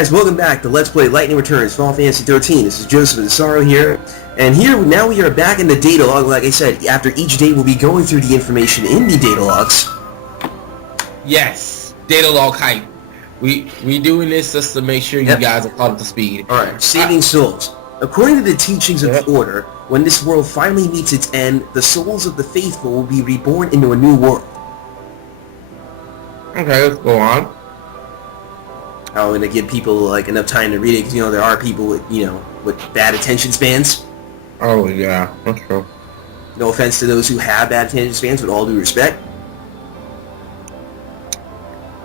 guys, welcome back to Let's Play Lightning Returns Final Fantasy 13. This is Joseph and Sorrow here, and now we are back in the data log. Like I said, after each day we'll be going through the information in the data logs. Yes, data log hype. We doing this just to make sure you guys are caught up to speed. Alright, saving souls. According to the teachings of the Order, when this world finally meets its end, the souls of the faithful will be reborn into a new world. Okay, let's go on. I'm going to give people like enough time to read it because there are people with with bad attention spans. Oh yeah, that's true. No offense to those who have bad attention spans, with all due respect.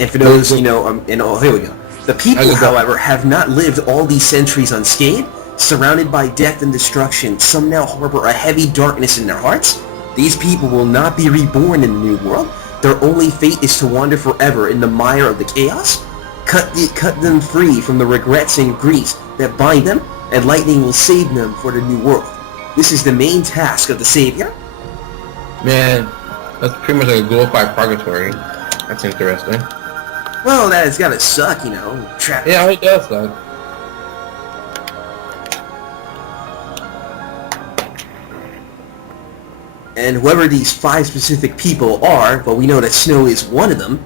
And for those here we go. The people, however, have not lived all these centuries unscathed. Surrounded by death and destruction, some now harbor a heavy darkness in their hearts. These people will not be reborn in the new world. Their only fate is to wander forever in the mire of the chaos. Cut them free from the regrets and griefs that bind them, and lightning will save them for the new world. This is the main task of the Savior. Man, that's pretty much like a glorified purgatory. That's interesting. Well, that's gotta suck, trapped. Yeah, it does suck. And whoever these 5 specific people are, well, we know that Snow is one of them.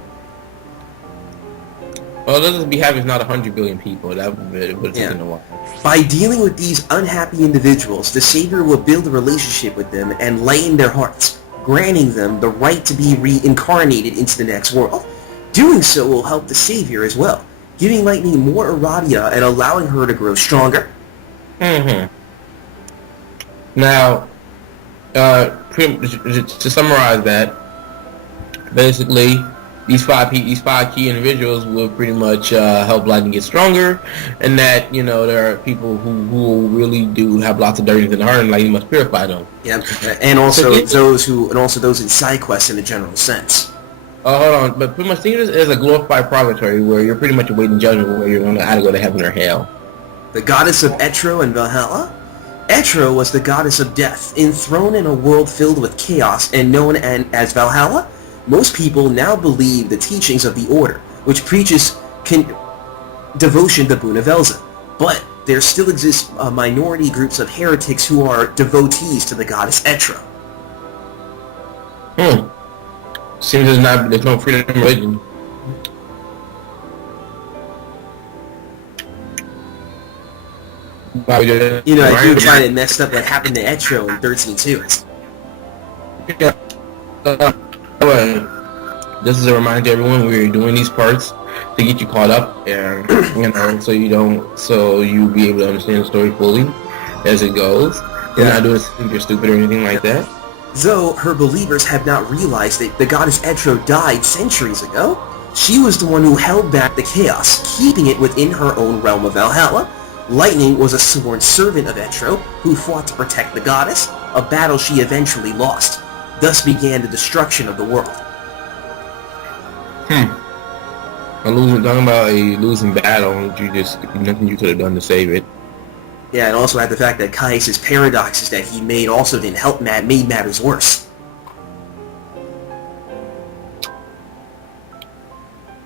Well, it doesn't be happy it's not 100 billion people. That would take a while. By dealing with these unhappy individuals, the Savior will build a relationship with them and lighten their hearts, granting them the right to be reincarnated into the next world. Doing so will help the Savior as well, giving Lightning more Aradia and allowing her to grow stronger. Now, to summarize that, basically, these five key individuals will pretty much help Lightning get stronger, and that there are people who really do have lots of dirtiness in the heart, and Lightning must purify them. Yeah, and also those in side quests in a general sense. Hold on, but pretty much think of this as a glorified purgatory where you're pretty much awaiting judgment, where you're going to either go to heaven or hell. The goddess of Etro and Valhalla. Etro was the goddess of death, enthroned in a world filled with chaos and known as Valhalla. Most people now believe the teachings of the Order, which preaches devotion to Bunavelza. But there still exists minority groups of heretics who are devotees to the goddess Etro. Seems there's no freedom of religion. I do find it messed up what happened to Etro in 13.2. Yeah. This is a reminder to everyone, we're doing these parts to get you caught up, and so you be able to understand the story fully as it goes. You're not doing something you're stupid or anything like that. Though her believers have not realized that the goddess Etro died centuries ago, she was the one who held back the chaos, keeping it within her own realm of Valhalla. Lightning was a sworn servant of Etro, who fought to protect the goddess, a battle she eventually lost. Thus began the destruction of the world. Talking about a losing battle, nothing you could have done to save it. Yeah, and also at the fact that Caius' paradoxes that he made also didn't help made matters worse.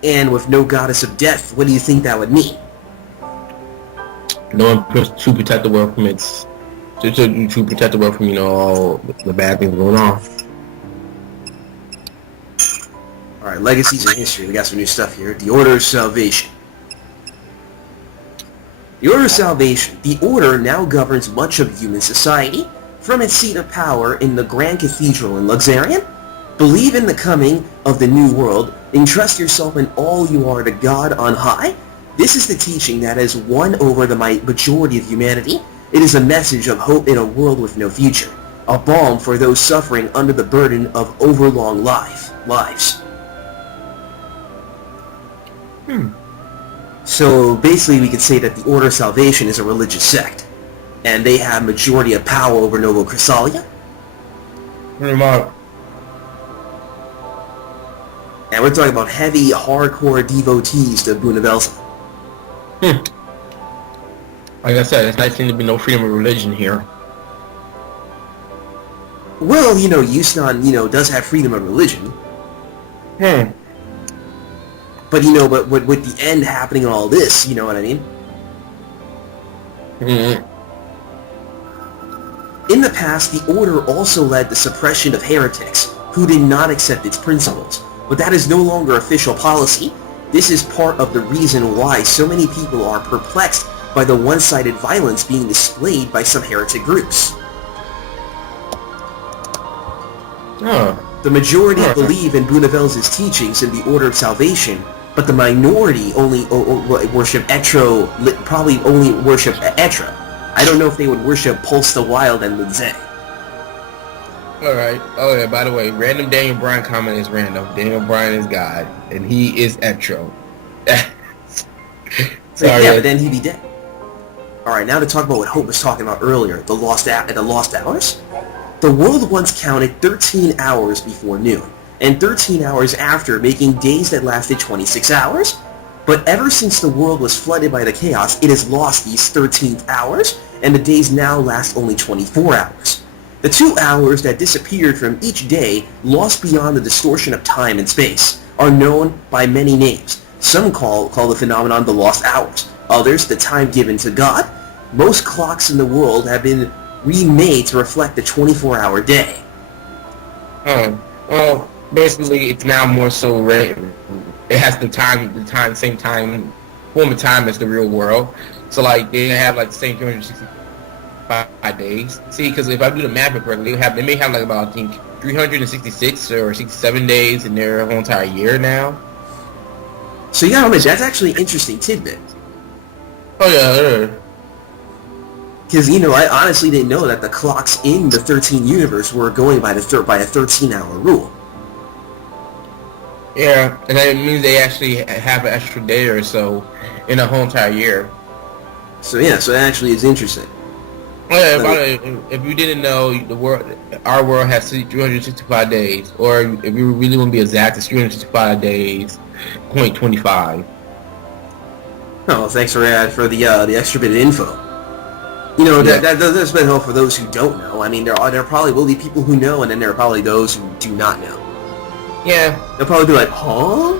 And with no goddess of death, what do you think that would mean? No one to protect the world from to protect the world from all the bad things going on. Alright, legacies and history. We got some new stuff here. The Order of Salvation. The Order of Salvation. The Order now governs much of human society. From its seat of power in the Grand Cathedral in Luxarian, believe in the coming of the New World. Entrust yourself and all you are to God on high. This is the teaching that has won over the majority of humanity. It is a message of hope in a world with no future. A balm for those suffering under the burden of overlong lives. So basically we could say that the Order of Salvation is a religious sect. And they have majority of power over Nova Chrysalia. And we're talking about heavy, hardcore devotees to Bunavelza. Like I said, it's not seem to be no freedom of religion here. Well, Yusnan, does have freedom of religion. But but with the end happening and all this, you know what I mean? Mm-hmm. In the past, the Order also led the suppression of heretics who did not accept its principles, but that is no longer official policy. This is part of the reason why so many people are perplexed by the one-sided violence being displayed by some heretic groups. The majority believe in Bunavels' teachings in the Order of Salvation, but the minority only worship Etro, probably only worship Etro. I don't know if they would worship Pulse the Wild and Lindsay. Alright. Oh yeah, by the way, random Daniel Bryan comment is random. Daniel Bryan is God, and he is Etro. Sorry. Yeah, but then he'd be dead. Alright, now to talk about what Hope was talking about earlier, the lost hours. The world once counted 13 hours before noon, and 13 hours after, making days that lasted 26 hours. But ever since the world was flooded by the chaos, it has lost these 13 hours, and the days now last only 24 hours. The 2 hours that disappeared from each day, lost beyond the distortion of time and space, are known by many names. Some call the phenomenon the lost hours, others the time given to God. Most clocks in the world have been remade to reflect the 24-hour day. Well, basically, it's now more so written. It has the same time, form of time as the real world. So, like, they have, like, the same 365 days. See, because if I do the math correctly, they may have, like, about, I think, 366 or 67 days in their whole entire year now. So, yeah, I mean, that's actually an interesting tidbit. Oh, yeah. Because, I honestly didn't know that the clocks in the 13 universe were going by a 13-hour rule. Yeah, and that means they actually have an extra day or so in a whole entire year. So yeah, so that actually is interesting. Oh yeah, if you didn't know, our world has 365 days, or if you really want to be exact, it's 365 days, 0.25. Oh, thanks for the extra bit of info. That's been helpful for those who don't know. I mean, there probably will be people who know, and then there are probably those who do not know. Yeah. They'll probably be like, huh?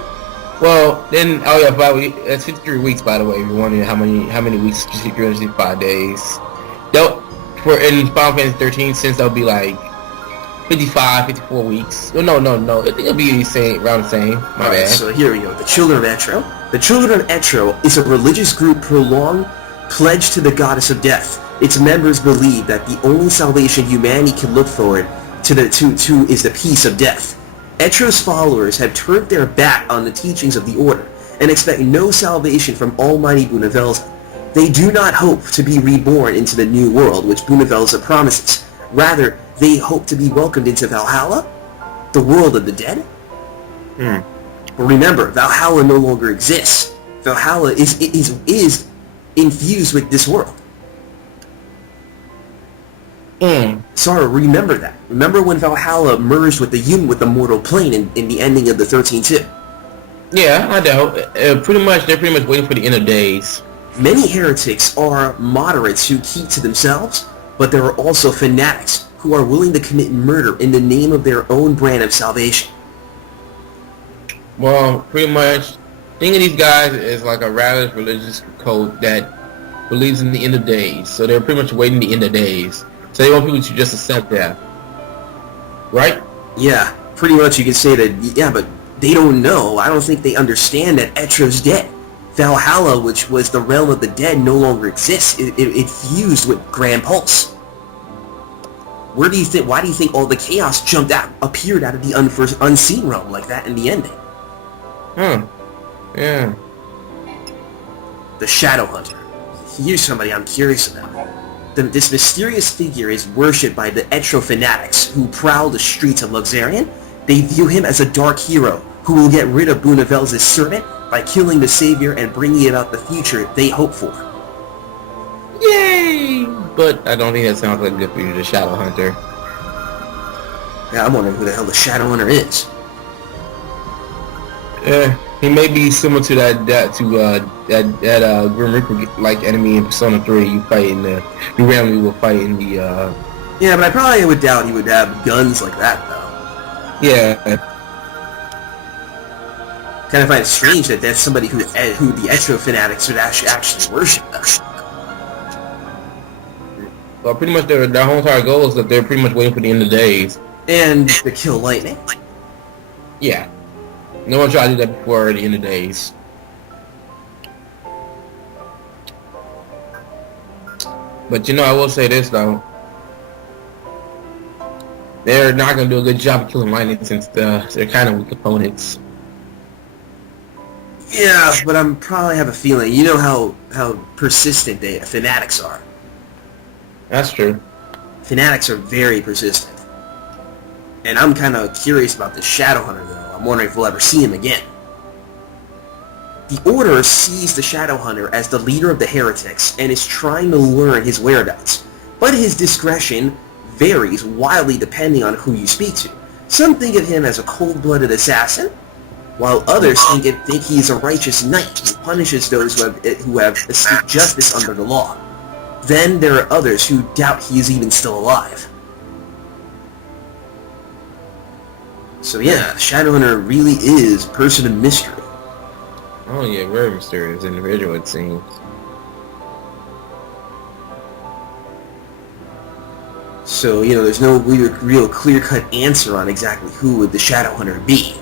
Well, then, it's 53 weeks, by the way, if you're wondering how many weeks, 365 days. In Final Fantasy 13, since they'll be like 54 weeks. No, I think it'll be around the same. My bad. So here we go. The Children of Etro. The Children of Etro is a religious group pledged to the goddess of death. Its members believe that the only salvation humanity can look forward to is the peace of death. Etro's followers have turned their back on the teachings of the Order and expect no salvation from Almighty Bunavels. They do not hope to be reborn into the new world which Bunavels promises. Rather, they hope to be welcomed into Valhalla, the world of the dead. But remember, Valhalla no longer exists. Valhalla is infused with this world. Sorry, remember that. Remember when Valhalla merged with the mortal plane in the ending of the 13-2? Yeah, I know. They're pretty much waiting for the end of days. Many heretics are moderates who keep to themselves, but there are also fanatics who are willing to commit murder in the name of their own brand of salvation. Well, pretty much, think of these guys as like a radical religious cult that believes in the end of days. So they're pretty much waiting the end of days. So they want people to just accept that. Right? Yeah, pretty much you could say that, yeah, but they don't know. I don't think they understand that Etro's dead. Valhalla, which was the realm of the dead, no longer exists. It fused with Grand Pulse. Why do you think all the chaos appeared out of the unseen realm like that in the ending? Yeah. The Shadow Hunter. Here's somebody I'm curious about. This mysterious figure is worshipped by the Etro fanatics who prowl the streets of Luxarian. They view him as a dark hero who will get rid of Bunavels' servant by killing the savior and bringing about the future they hope for. Yay! But I don't think that sounds like good for you, the Shadow Hunter. Yeah, I'm wondering who the hell the Shadow Hunter is. He may be similar to that Grim Reaper like enemy in Persona 3 you randomly will fight in the Yeah, but I probably would doubt he would have guns like that though. Yeah. Kind of find it strange that that's somebody who the extra fanatics would actually worship. Well, pretty much their whole entire goal is that they're pretty much waiting for the end of days. And to kill lightning. Yeah. No one tried to do that before the end of days. But I will say this though. They're not going to do a good job of killing lightning since they're kind of weak opponents. Yeah, but I'm probably have a feeling. You know how persistent fanatics are. That's true. Fanatics are very persistent. And I'm kind of curious about the Shadowhunter, though. I'm wondering if we'll ever see him again. The Order sees the Shadowhunter as the leader of the heretics and is trying to learn his whereabouts. But his discretion varies wildly depending on who you speak to. Some think of him as a cold-blooded assassin, while others think he is a righteous knight who punishes those who have escaped justice under the law. Then there are others who doubt he is even still alive. So yeah, Shadowhunter really is a person of mystery. Oh yeah, very mysterious individual it seems. So, there's no real clear-cut answer on exactly who would the Shadowhunter be.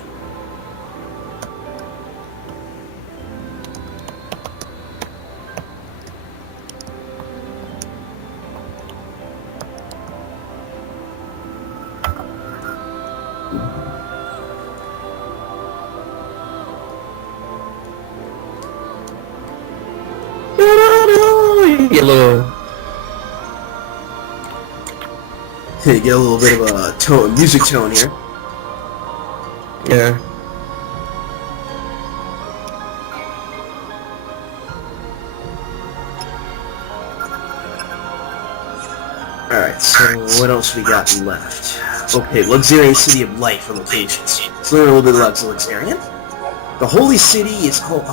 Get a little bit of a music tone here. Yeah. Alright, so what else we got left? Okay, Luxarian City of Light for locations. Let's learn a little bit about Luxarian. The Holy City is home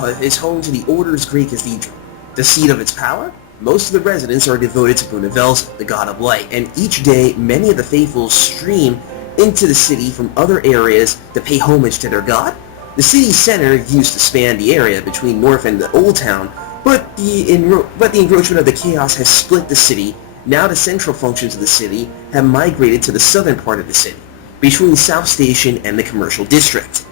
to the Order's Great Cathedral, the seat of its power. Most of the residents are devoted to Bunavel's, the god of light, and each day many of the faithful stream into the city from other areas to pay homage to their god. The city center used to span the area between North and the Old Town, but the encroachment of the chaos has split the city. Now the central functions of the city have migrated to the southern part of the city, between South Station and the commercial district.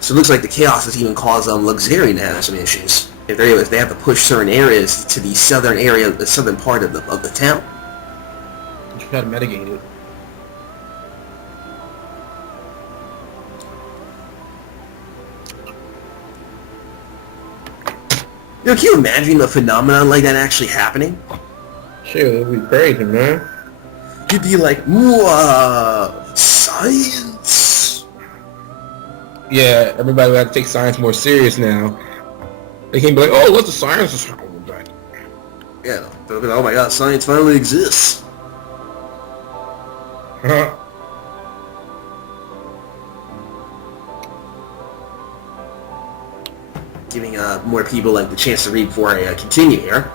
So it looks like the chaos has even caused Luxarian to have some issues. If they have to push certain areas to the southern area, the southern part of the town. You try to mitigate it. Can you imagine a phenomenon like that actually happening? Sure, it'd be crazy, man. You'd be like, "Whoa, science!" Yeah, everybody would have to take science more serious now. They can't be like, "Oh, what's the science?" Yeah, they'll be like, "Oh my god, science finally exists." Giving more people the chance to read before I continue here.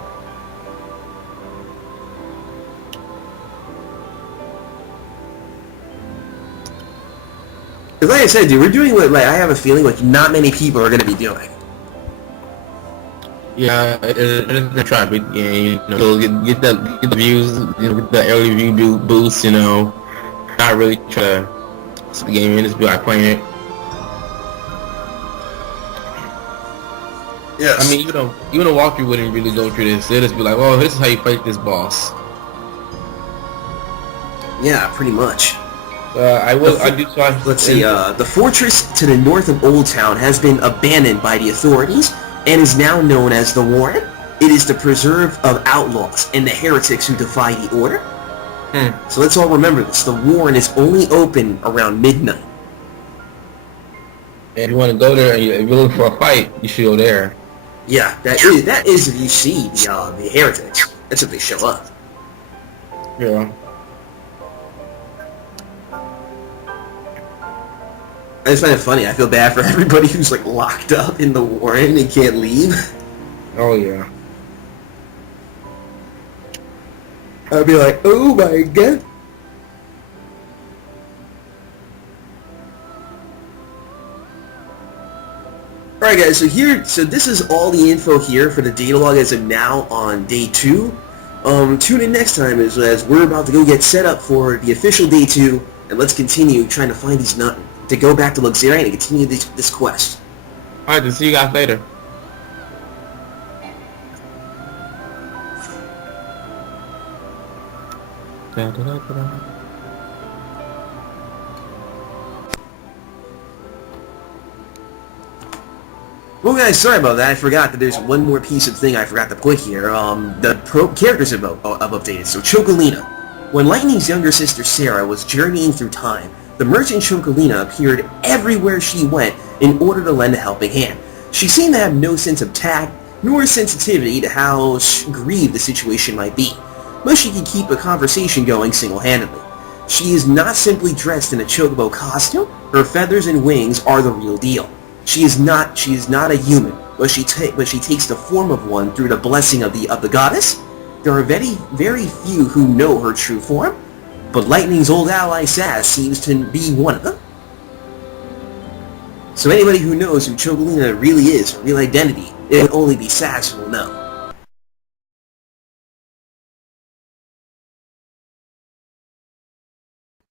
Because like I said, dude, we're doing what I have a feeling not many people are going to be doing. Yeah, it's a try, but get the views, get the early view boost, not really try to see the game in, just be like playing it. Yes. I mean, even a walkthrough wouldn't really go through this. They'd just be like, "Oh, this is how you fight this boss." Yeah, pretty much. Let's see. The fortress to the north of Old Town has been abandoned by the authorities and is now known as the Warren. It is the preserve of outlaws and the heretics who defy the order. So let's all remember this. The Warren is only open around midnight. And if you want to go there and you're looking for a fight, you should go there. Yeah, that is if you see the heretics. That's if they show up. Yeah. I just find it funny. I feel bad for everybody who's locked up in the Warren and can't leave. Oh yeah. I'd be like, oh my god. Alright guys, so this is all the info here for the data log as of now on day 2. Tune in next time as we're about to go get set up for the official day 2, and let's continue trying to find these to go back to Luxeria and continue this quest. Alright, then see you guys later. Well guys, sorry about that. I forgot that there's one more piece of thing I forgot to put here. The characters have updated. So Chocolina. When Lightning's younger sister Sarah was journeying through time, the merchant Chocolina appeared everywhere she went in order to lend a helping hand. She seemed to have no sense of tact, nor sensitivity to how grieved the situation might be, but she could keep a conversation going single-handedly. She is not simply dressed in a chocobo costume. Her feathers and wings are the real deal. She is not a human, but she takes the form of one through the blessing of the goddess. There are very few who know her true form, but Lightning's old ally Sass seems to be one of them. So anybody who knows who Chocolina really is, her real identity, it can only be Sass who will know.